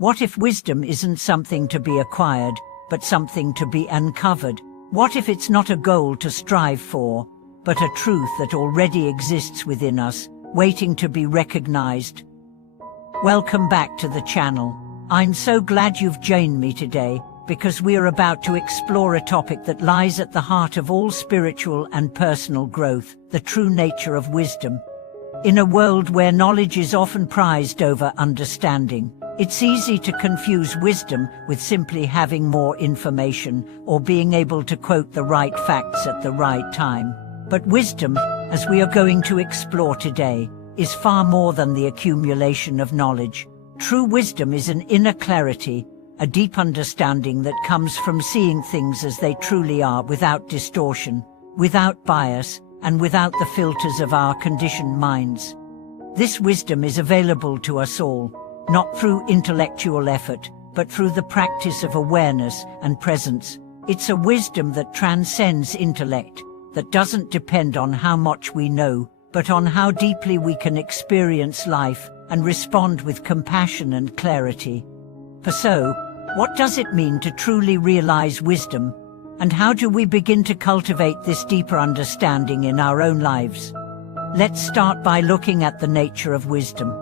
What if wisdom isn't something to be acquired, but something to be uncovered? What if it's not a goal to strive for, but a truth that already exists within us, waiting to be recognized? Welcome back to the channel. I'm so glad you've joined me today, because we are about to explore a topic that lies at the heart of all spiritual and personal growth, the true nature of wisdom. In a world where knowledge is often prized over understanding, it's easy to confuse wisdom with simply having more information or being able to quote the right facts at the right time. But wisdom, as we are going to explore today, is far more than the accumulation of knowledge. True wisdom is an inner clarity, a deep understanding that comes from seeing things as they truly are, without distortion, without bias, and without the filters of our conditioned minds. This wisdom is available to us all, not through intellectual effort, but through the practice of awareness and presence. It's a wisdom that transcends intellect, that doesn't depend on how much we know, but on how deeply we can experience life and respond with compassion and clarity. So, what does it mean to truly realize wisdom? And how do we begin to cultivate this deeper understanding in our own lives? Let's start by looking at the nature of wisdom.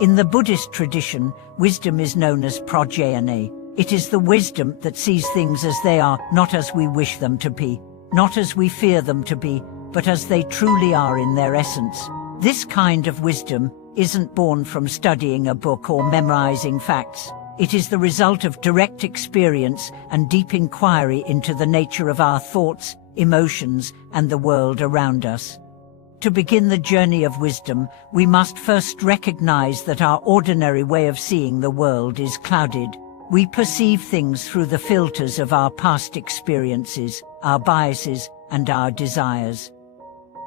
In the Buddhist tradition, wisdom is known as prajna. It is the wisdom that sees things as they are, not as we wish them to be, not as we fear them to be, but as they truly are in their essence. This kind of wisdom isn't born from studying a book or memorizing facts. It is the result of direct experience and deep inquiry into the nature of our thoughts, emotions, and the world around us. To begin the journey of wisdom, we must first recognize that our ordinary way of seeing the world is clouded. We perceive things through the filters of our past experiences, our biases, and our desires.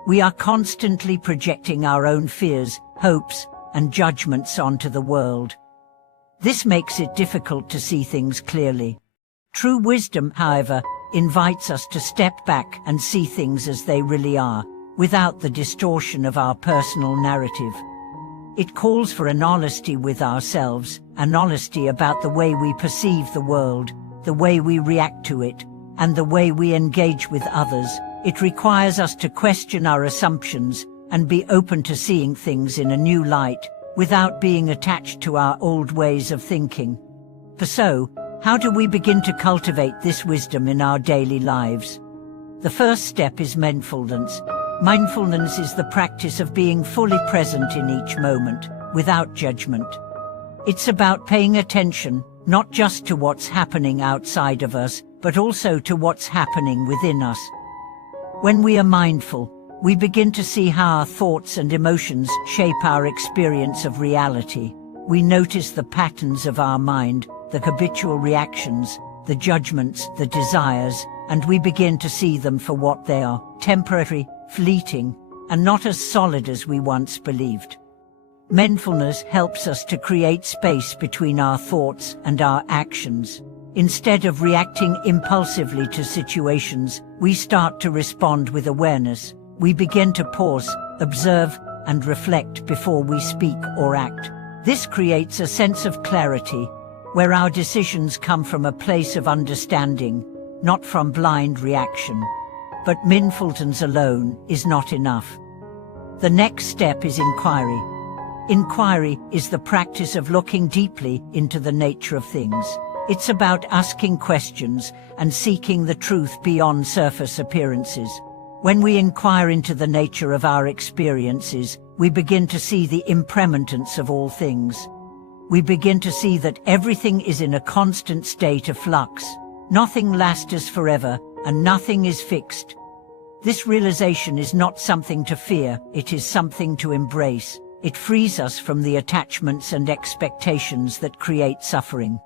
We are constantly projecting our own fears, hopes, and judgments onto the world. This makes it difficult to see things clearly. True wisdom, however, invites us to step back and see things as they really are, without the distortion of our personal narrative. It calls for an honesty with ourselves, an honesty about the way we perceive the world, the way we react to it, and the way we engage with others. It requires us to question our assumptions and be open to seeing things in a new light, without being attached to our old ways of thinking. So, how do we begin to cultivate this wisdom in our daily lives? The first step is mindfulness. Mindfulness is the practice of being fully present in each moment, without judgment. It's about paying attention, not just to what's happening outside of us, but also to what's happening within us. When we are mindful, we begin to see how our thoughts and emotions shape our experience of reality. We notice the patterns of our mind, the habitual reactions, the judgments, the desires, and we begin to see them for what they are: temporary, fleeting, and not as solid as we once believed. Mindfulness helps us to create space between our thoughts and our actions. Instead of reacting impulsively to situations, we start to respond with awareness. We begin to pause, observe, and reflect before we speak or act. This creates a sense of clarity, where our decisions come from a place of understanding, not from blind reaction. But mindfulness alone is not enough. The next step is inquiry. Inquiry is the practice of looking deeply into the nature of things. It's about asking questions and seeking the truth beyond surface appearances. When we inquire into the nature of our experiences, we begin to see the impermanence of all things. We begin to see that everything is in a constant state of flux. Nothing lasts forever, and nothing is fixed. This realization is not something to fear, it is something to embrace. It frees us from the attachments and expectations that create suffering.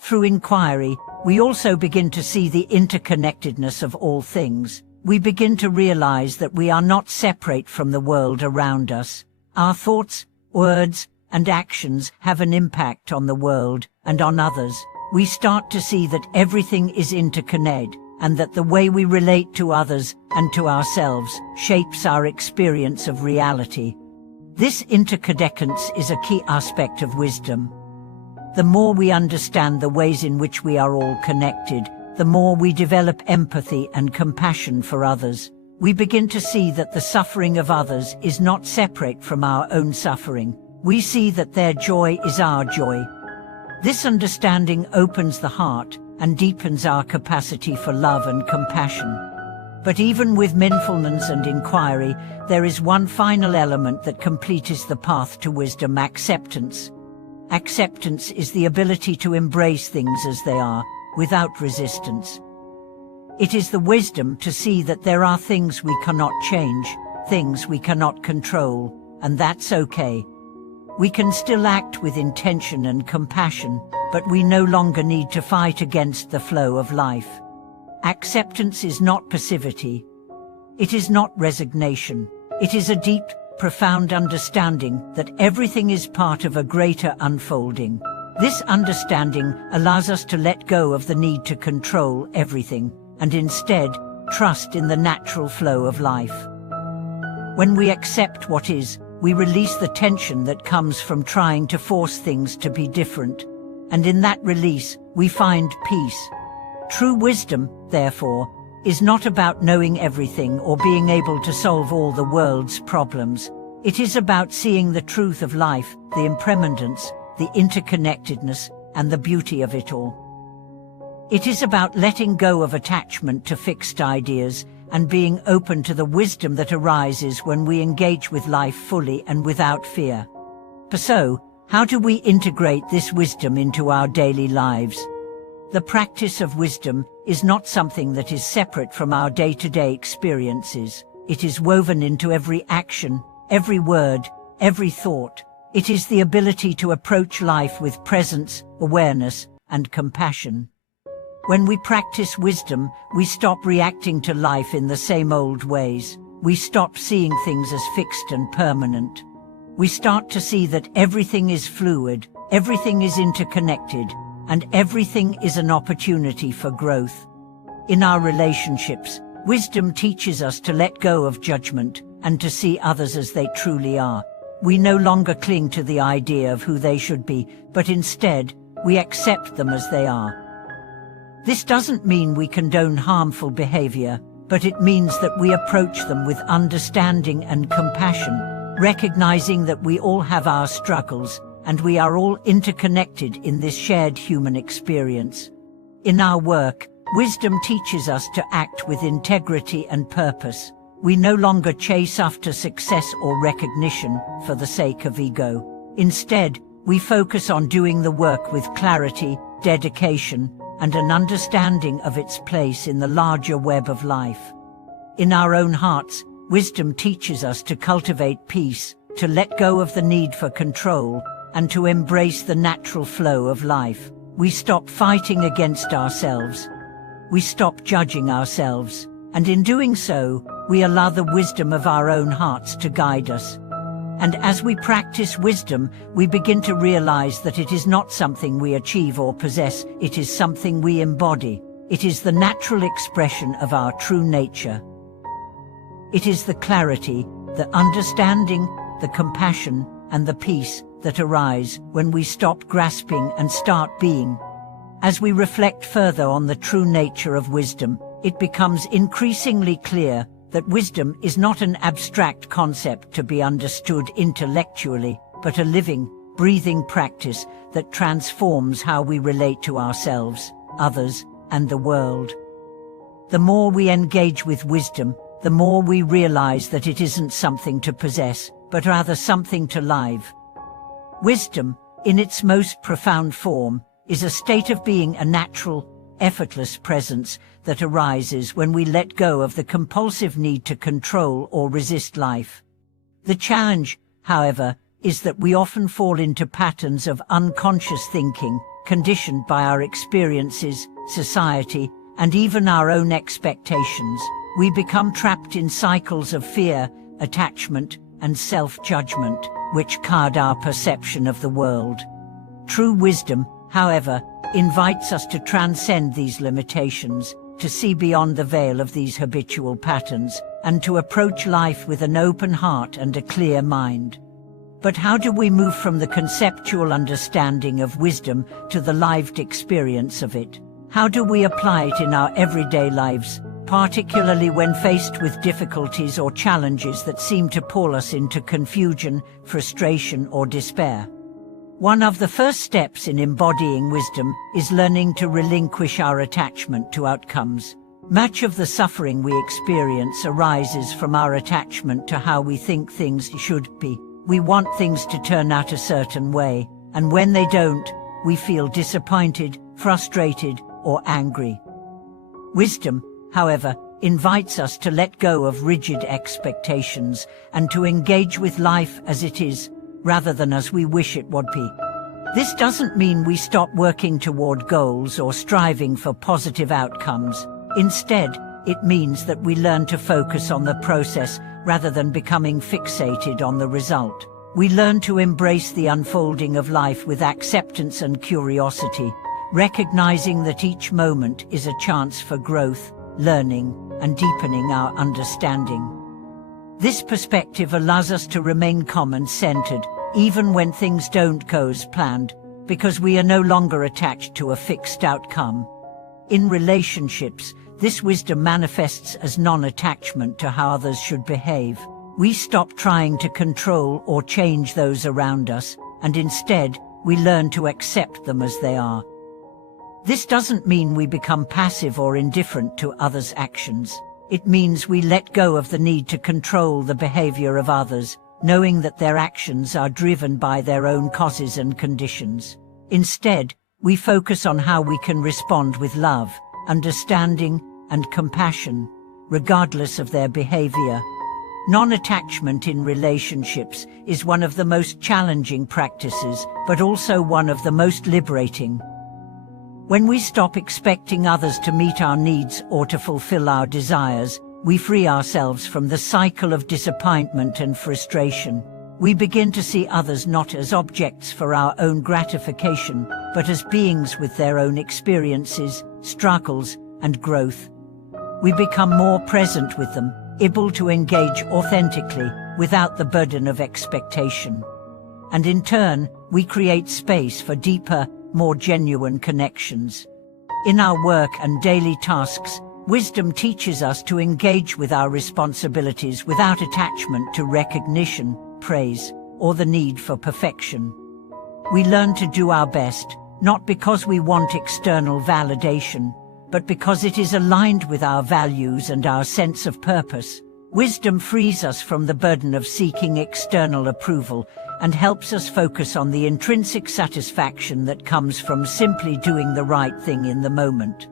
Through inquiry, we also begin to see the interconnectedness of all things. We begin to realize that we are not separate from the world around us. Our thoughts, words, and actions have an impact on the world and on others. We start to see that everything is interconnected, and that the way we relate to others and to ourselves shapes our experience of reality. This interconnectedness is a key aspect of wisdom. The more we understand the ways in which we are all connected, the more we develop empathy and compassion for others. We begin to see that the suffering of others is not separate from our own suffering. We see that their joy is our joy. This understanding opens the heart and deepens our capacity for love and compassion. But even with mindfulness and inquiry, there is one final element that completes the path to wisdom: acceptance. Acceptance is the ability to embrace things as they are, without resistance. It is the wisdom to see that there are things we cannot change, things we cannot control, and that's okay. We can still act with intention and compassion, but we no longer need to fight against the flow of life. Acceptance is not passivity. It is not resignation. It is a deep, profound understanding that everything is part of a greater unfolding. This understanding allows us to let go of the need to control everything, and instead, trust in the natural flow of life. When we accept what is, we release the tension that comes from trying to force things to be different, and in that release, we find peace. True wisdom, therefore, is not about knowing everything or being able to solve all the world's problems. It is about seeing the truth of life, the impermanence, the interconnectedness, and the beauty of it all. It is about letting go of attachment to fixed ideas and being open to the wisdom that arises when we engage with life fully and without fear. So, how do we integrate this wisdom into our daily lives? The practice of wisdom is not something that is separate from our day-to-day experiences. It is woven into every action, every word, every thought. It is the ability to approach life with presence, awareness, and compassion. When we practice wisdom, we stop reacting to life in the same old ways. We stop seeing things as fixed and permanent. We start to see that everything is fluid, everything is interconnected, and everything is an opportunity for growth. In our relationships, wisdom teaches us to let go of judgment and to see others as they truly are. We no longer cling to the idea of who they should be, but instead, we accept them as they are. This doesn't mean we condone harmful behavior, but it means that we approach them with understanding and compassion, recognizing that we all have our struggles, and we are all interconnected in this shared human experience. In our work, wisdom teaches us to act with integrity and purpose. We no longer chase after success or recognition for the sake of ego. Instead, we focus on doing the work with clarity, dedication, and an understanding of its place in the larger web of life. In our own hearts, wisdom teaches us to cultivate peace, to let go of the need for control, and to embrace the natural flow of life. We stop fighting against ourselves. We stop judging ourselves, and in doing so, we allow the wisdom of our own hearts to guide us. And as we practice wisdom, we begin to realize that it is not something we achieve or possess, it is something we embody. It is the natural expression of our true nature. It is the clarity, the understanding, the compassion, and the peace that arise when we stop grasping and start being. As we reflect further on the true nature of wisdom, it becomes increasingly clear that wisdom is not an abstract concept to be understood intellectually, but a living, breathing practice that transforms how we relate to ourselves, others, and the world. The more we engage with wisdom, the more we realize that it isn't something to possess, but rather something to live. Wisdom, in its most profound form, is a state of being, a natural, effortless presence that arises when we let go of the compulsive need to control or resist life. The challenge, however, is that we often fall into patterns of unconscious thinking, conditioned by our experiences, society, and even our own expectations. We become trapped in cycles of fear, attachment, and self-judgment, which cloud our perception of the world. True wisdom, however, invites us to transcend these limitations, to see beyond the veil of these habitual patterns, and to approach life with an open heart and a clear mind. But how do we move from the conceptual understanding of wisdom to the lived experience of it? How do we apply it in our everyday lives, particularly when faced with difficulties or challenges that seem to pull us into confusion, frustration, or despair? One of the first steps in embodying wisdom is learning to relinquish our attachment to outcomes. Much of the suffering we experience arises from our attachment to how we think things should be. We want things to turn out a certain way, and when they don't, we feel disappointed, frustrated, or angry. Wisdom, however, invites us to let go of rigid expectations and to engage with life as it is, rather than as we wish it would be. This doesn't mean we stop working toward goals or striving for positive outcomes. Instead, it means that we learn to focus on the process rather than becoming fixated on the result. We learn to embrace the unfolding of life with acceptance and curiosity, recognizing that each moment is a chance for growth, learning, and deepening our understanding. This perspective allows us to remain calm and centered, even when things don't go as planned, because we are no longer attached to a fixed outcome. In relationships, this wisdom manifests as non-attachment to how others should behave. We stop trying to control or change those around us, and instead, we learn to accept them as they are. This doesn't mean we become passive or indifferent to others' actions. It means we let go of the need to control the behavior of others, knowing that their actions are driven by their own causes and conditions. Instead, we focus on how we can respond with love, understanding, and compassion, regardless of their behavior. Non-attachment in relationships is one of the most challenging practices, but also one of the most liberating. When we stop expecting others to meet our needs or to fulfill our desires, we free ourselves from the cycle of disappointment and frustration. We begin to see others not as objects for our own gratification, but as beings with their own experiences, struggles, and growth. We become more present with them, able to engage authentically, without the burden of expectation. And in turn, we create space for deeper, more genuine connections. In our work and daily tasks, wisdom teaches us to engage with our responsibilities without attachment to recognition, praise, or the need for perfection. We learn to do our best, not because we want external validation, but because it is aligned with our values and our sense of purpose. Wisdom frees us from the burden of seeking external approval and helps us focus on the intrinsic satisfaction that comes from simply doing the right thing in the moment.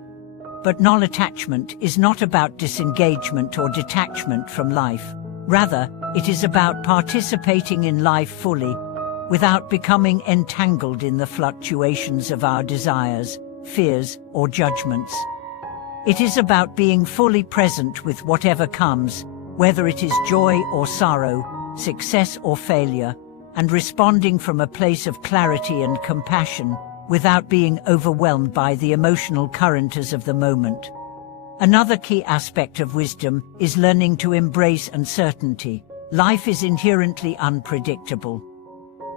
But non-attachment is not about disengagement or detachment from life. Rather, it is about participating in life fully, without becoming entangled in the fluctuations of our desires, fears, or judgments. It is about being fully present with whatever comes, whether it is joy or sorrow, success or failure, and responding from a place of clarity and compassion, without being overwhelmed by the emotional currents of the moment. Another key aspect of wisdom is learning to embrace uncertainty. Life is inherently unpredictable.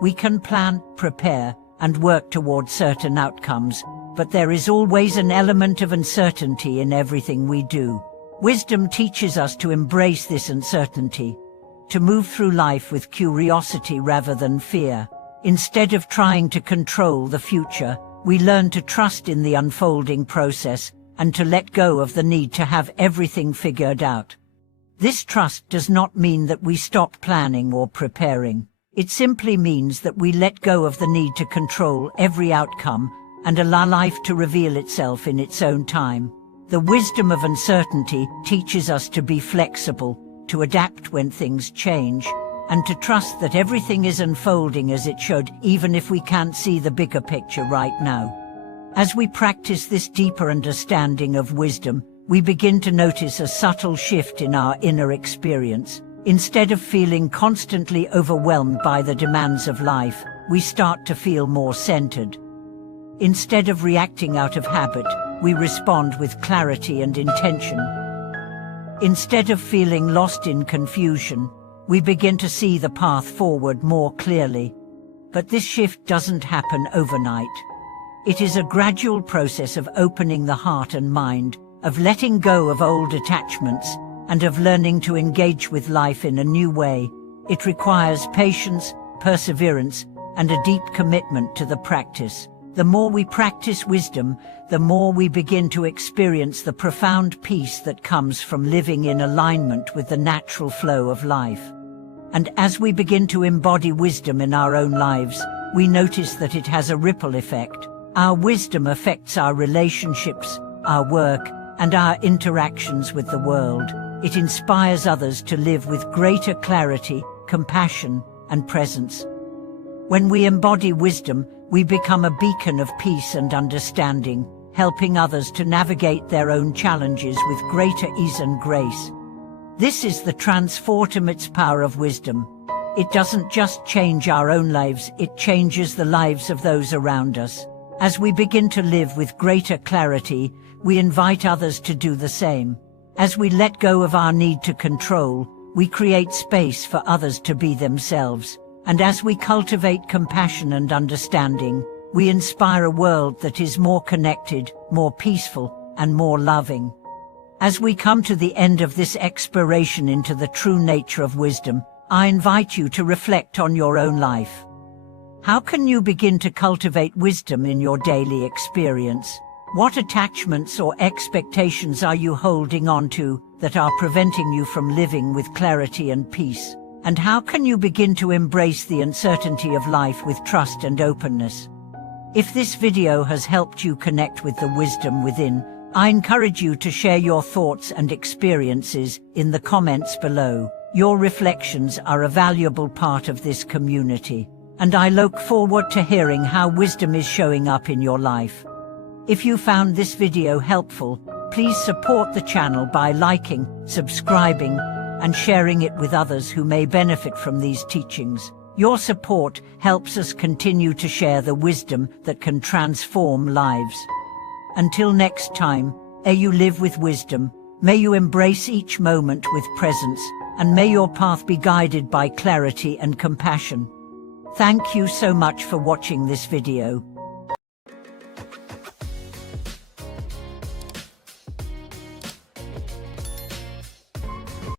We can plan, prepare, and work toward certain outcomes, but there is always an element of uncertainty in everything we do. Wisdom teaches us to embrace this uncertainty, to move through life with curiosity rather than fear. Instead of trying to control the future, we learn to trust in the unfolding process and to let go of the need to have everything figured out. This trust does not mean that we stop planning or preparing. It simply means that we let go of the need to control every outcome and allow life to reveal itself in its own time. The wisdom of uncertainty teaches us to be flexible, to adapt when things change, and to trust that everything is unfolding as it should, even if we can't see the bigger picture right now. As we practice this deeper understanding of wisdom, we begin to notice a subtle shift in our inner experience. Instead of feeling constantly overwhelmed by the demands of life, we start to feel more centered. Instead of reacting out of habit, we respond with clarity and intention. Instead of feeling lost in confusion, we begin to see the path forward more clearly. But this shift doesn't happen overnight. It is a gradual process of opening the heart and mind, of letting go of old attachments, and of learning to engage with life in a new way. It requires patience, perseverance, and a deep commitment to the practice. The more we practice wisdom, the more we begin to experience the profound peace that comes from living in alignment with the natural flow of life. And as we begin to embody wisdom in our own lives, we notice that it has a ripple effect. Our wisdom affects our relationships, our work, and our interactions with the world. It inspires others to live with greater clarity, compassion, and presence. When we embody wisdom, we become a beacon of peace and understanding, helping others to navigate their own challenges with greater ease and grace. This is the transformative power of wisdom. It doesn't just change our own lives, it changes the lives of those around us. As we begin to live with greater clarity, we invite others to do the same. As we let go of our need to control, we create space for others to be themselves. And as we cultivate compassion and understanding, we inspire a world that is more connected, more peaceful, and more loving. As we come to the end of this exploration into the true nature of wisdom, I invite you to reflect on your own life. How can you begin to cultivate wisdom in your daily experience? What attachments or expectations are you holding on to that are preventing you from living with clarity and peace? And how can you begin to embrace the uncertainty of life with trust and openness? If this video has helped you connect with the wisdom within, I encourage you to share your thoughts and experiences in the comments below. Your reflections are a valuable part of this community, and I look forward to hearing how wisdom is showing up in your life. If you found this video helpful, please support the channel by liking, subscribing, and sharing it with others who may benefit from these teachings. Your support helps us continue to share the wisdom that can transform lives. Until next time, may you live with wisdom, may you embrace each moment with presence, and may your path be guided by clarity and compassion. Thank you so much for watching this video.